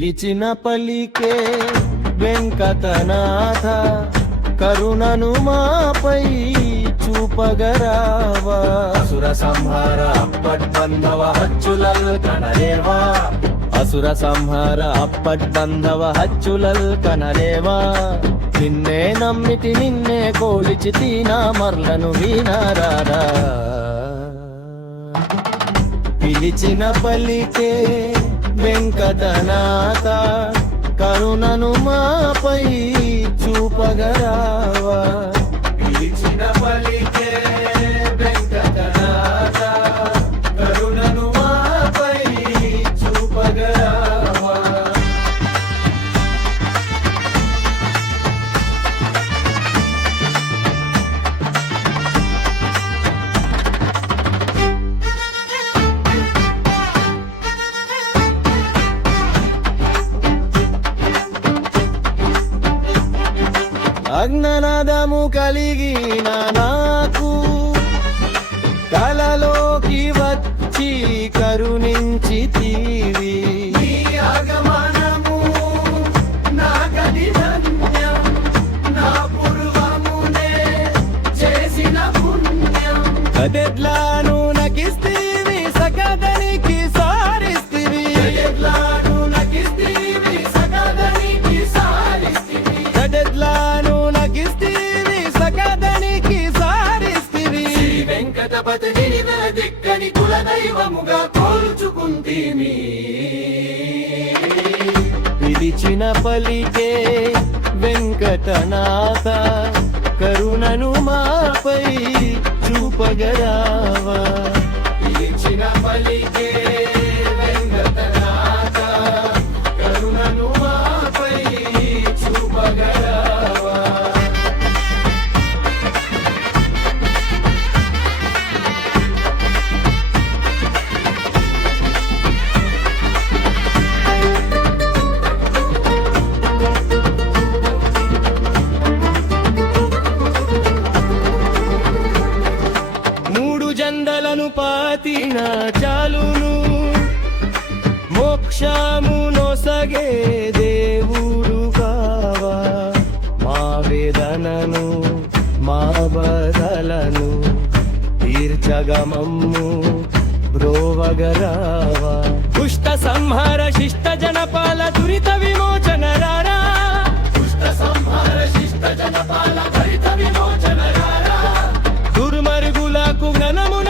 పిలిచిన పలికే వెంకటనాథ కరుణను మాపై చూపగరావా. అసుర సంహార అప్పట్బంధవ హచ్చులల్ కనలేవా. అసుర సంహార అప్పట్బంధవ హచ్చులల్ కనలేవా. నిన్నే నమ్మితి నిన్నే కోలిచితి నా మర్లను వినరారా. పిలిచిన పలికే వెంకటనాథ కరుణను మాపై చూపగరావా. పిలిచిన పలికే వెంకటనాథ కరుణను మాపై చూపగరావా. అజ్ఞానదము కలిగిన నాకు కలలోకి వచ్చి కరుణించితివి. నీ ఆగమనము నాకది ధన్యం, నా పూర్వమునే చేసిన పుణ్యం. కదెడ్లాను నకిస్తివి సకదనికి సారిస్తివి. కదెడ్లాను నకిస్తివి సకదనికి సారిస్తివి. కదెడ్లాను నకిస్తివి సకదనికి సారిస్తివి. శ్రీ వెంకటపతి దిక్కని కులదైవముగా కోల్చుకుంటిమి. పిలిచిన పలికే వెంకటనాథ కరుణను మాపై చూపగరావా. పిలిచిన పలికే వెంకటనాథ కరుణను మాపై చూపగరావా. జందలను పాతిన చాలును మోక్షమును సగే దేవుడు కావా. మా వేదనను మా బదలను తీర్చగమమ్ము బ్రోవగరావా. కుష్ట సంహార శిష్ట జనపాల దురిత విమోచన రారా. కుష్ట సంహార శిష్ట జనపాల దురిత విమోచన రారా. దుర్మరుగులకు జ్ఞానమున